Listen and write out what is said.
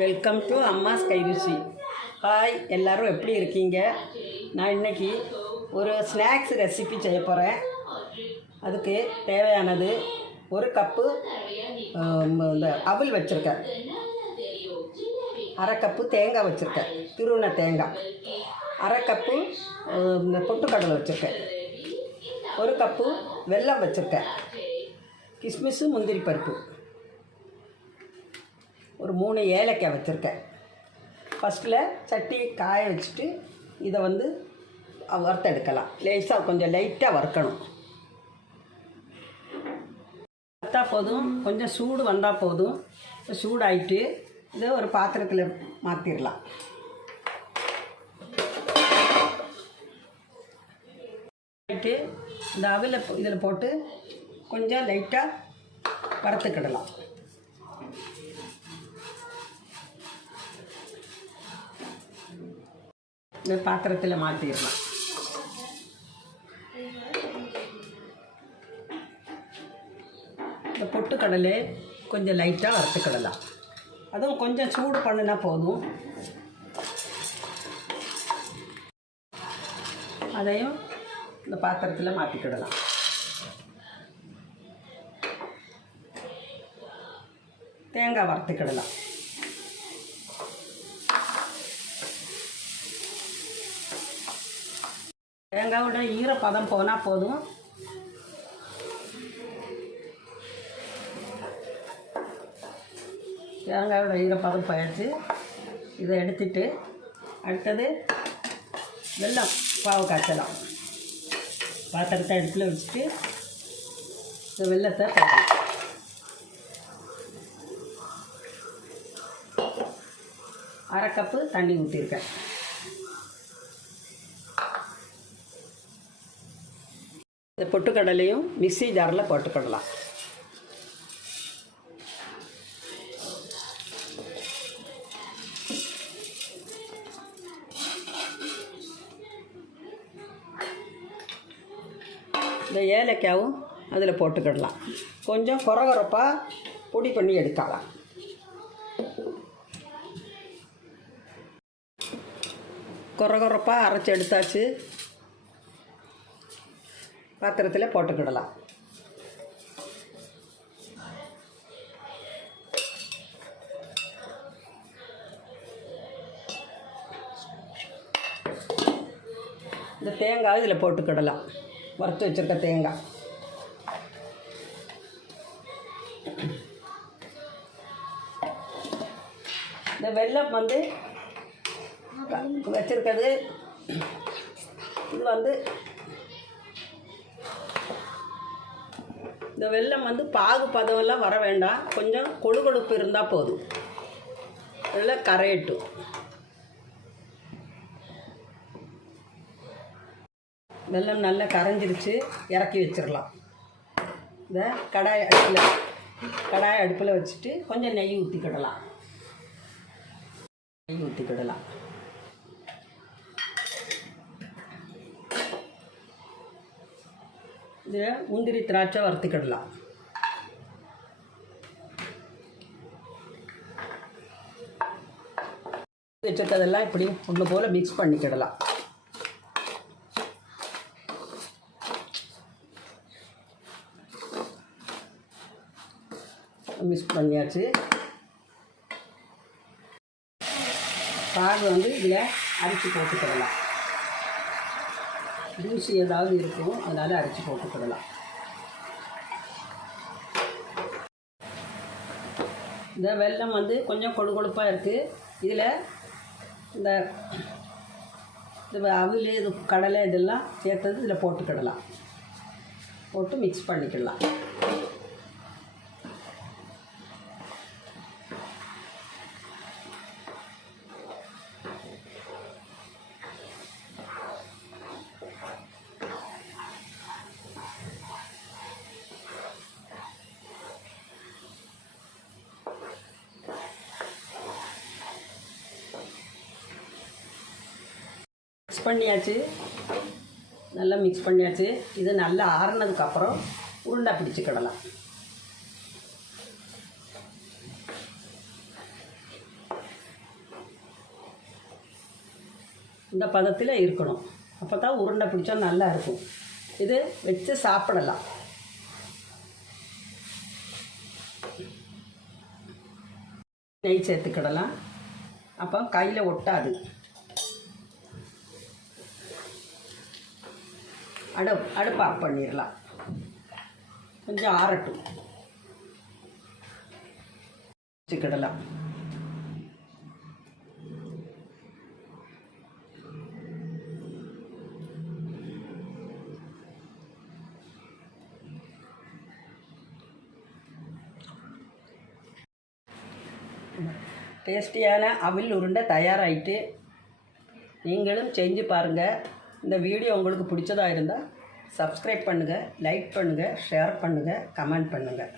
Welcome to Amma's Kairuchi. Hi, எல்லோரும் எப்படி இருக்கீங்க? நான் இன்றைக்கி ஒரு ஸ்நாக்ஸ் ரெசிபி செய்ய போகிறேன். அதுக்கு தேவையானது ஒரு கப்பு இந்த அவல் வச்சுருக்கேன், அரை கப்பு தேங்காய் வச்சுருக்கேன், துருவின தேங்காய், அரை கப்பு இந்த பொட்டுக்கடலை வச்சுருக்கேன், ஒரு கப்பு வெல்லம் வச்சுருக்கேன், கிஸ்மிஸு முந்திரி பருப்பு, ஒரு 3 ஏலக்காய் வச்சுருக்கேன். ஃபஸ்ட்டில் சட்டி காய வச்சுட்டு இதை வறுத்தெடுக்கலாம். லேசாக கொஞ்சம் லைட்டாக வறுக்கணும். வறுத்தா போதும், கொஞ்சம் சூடு வந்தால் போதும். சூடாயிட்டு இதை ஒரு பாத்திரத்தில் மாற்றிடலாம். இந்த அவில இதில் போட்டு கொஞ்சம் லைட்டாக வறுத்துக்கிடலாம். இந்த பாத்திரத்தில் மாற்றிடலாம். இந்த பொட்டுக்கடலை கொஞ்சம் லைட்டாக வறுத்துக்கிடலாம். அதுவும் கொஞ்சம் சூடு பண்ணினா போதும். அதையும் இந்த பாத்திரத்தில் மாற்றிக்கிடலாம். தேங்காய் வறுத்துக்கிடலாம். தேங்காயோட ஈரப்பதம் போனால் போதும். தேங்காயோட ஈரப்பதம் போயாச்சு. இதை எடுத்துட்டு அடுத்தது வெல்லம் பாவு காய்ச்சலாம். பாத்திரத்தை அடுப்பில் வச்சுட்டு இந்த வெல்லத்தை போடலாம். அரை கப்பு தண்ணி ஊற்றிருக்கேன். இந்த பொட்டுக்கடலையும் மிக்ஸி ஜாரில் போட்டுக்கிடலாம். இந்த ஏலக்காவும் அதில் போட்டுக்கிடலாம். கொஞ்சம் கொரகொரப்பாக பொடி பண்ணி எடுக்கலாம். கொரகொரப்பாக அரைச்சி எடுத்தாச்சு. பாத்திரத்தில் போட்டுக்கிடலாம். இந்த தேங்காய் இதில் போட்டுக்கிடலாம். வறுத்து வச்சுருக்க தேங்காய். இந்த வெல்லம் வச்சுருக்கிறது இது இந்த வெல்லம் பாகு பதமெல்லாம் வர வேண்டாம். கொஞ்சம் கொழுகொழுப்பு இருந்தால் போதும். இதில் கரையட்டும். வெல்லம் நல்லா கரைஞ்சிருச்சு. இறக்கி வச்சிடலாம். இந்த கடாய் அடுப்பில் வச்சுட்டு கொஞ்சம் நெய் ஊற்றிக்கிடலாம். இதில் முந்திரி திராட்சை வறுத்துக்கிடலாம். வச்சுருக்கதெல்லாம் இப்படி ஒன்று போல் மிக்ஸ் பண்ணிக்கிடலாம். மிக்ஸ் பண்ணியாச்சு. பாகு இதில் அரைச்சி போட்டுக்கிடலாம். தூசி ஏதாவது இருக்கும், அதனால் அரைச்சி போட்டுக்கிடலாம். இந்த வெல்லம் கொஞ்சம் கொழுகொழுப்பாக இருக்குது. இதில் இந்த அவில் இது கடலை இதெல்லாம் சேர்த்தது இதில் போட்டுக்கிடலாம். போட்டு மிக்ஸ் பண்ணிக்கிடலாம். மிக்ஸ் பண்ணியாச்சு. நல்லா மிக்ஸ் பண்ணியாச்சு. இது நல்லா ஆறுனதுக்கப்புறம் உருண்டை பிடிச்சிக்கிடலாம். இந்த பதத்தில் இருக்கணும். அப்போ தான் உருண்டை பிடிச்சா நல்லா இருக்கும். இது வச்சு சாப்பிடலாம். நெய் சேர்த்துக்கிடலாம். அப்போ கையில் ஒட்டாது. அடுப்பு ஆஃப் பண்ணிடலாம். கொஞ்சம் ஆறட்டும். வச்சுக்கிடலாம். டேஸ்டியான அவில் உருண்டை தயாராகிட்டு. நீங்களும் செஞ்சு பாருங்கள். இந்த வீடியோ உங்களுக்கு பிடிச்சதா இருந்தால் சப்ஸ்கிரைப் பண்ணுங்கள், லைக் பண்ணுங்கள், ஷேர் பண்ணுங்கள், கமெண்ட் பண்ணுங்கள்.